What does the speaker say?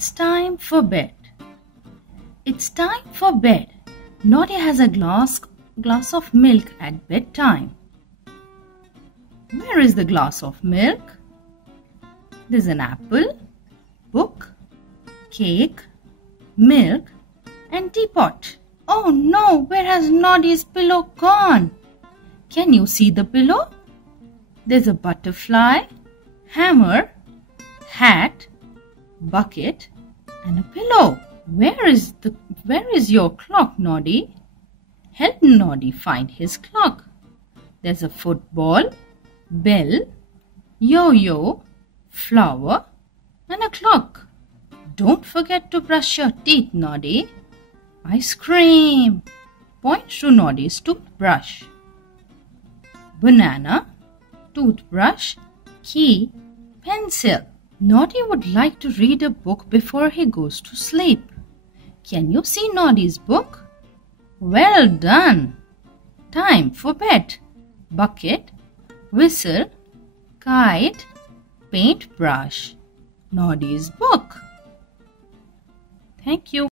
It's time for bed. It's time for bed. Noddy has a glass of milk at bedtime. Where is the glass of milk? There's an apple, book, cake, milk, and teapot. Oh no, where has Noddy's pillow gone? Can you see the pillow? There's a butterfly, hammer, hat, bucket, and a pillow. Where is your clock, Noddy? Help Noddy find his clock. There's a football, bell, yo-yo, flower, and a clock. Don't forget to brush your teeth, Noddy. Ice cream. Point to Noddy's toothbrush. Banana, toothbrush, key, pencil. Noddy would like to read a book before he goes to sleep. Can you see Noddy's book? Well done. Time for bed. Bucket, whistle, kite, paintbrush. Noddy's book. Thank you.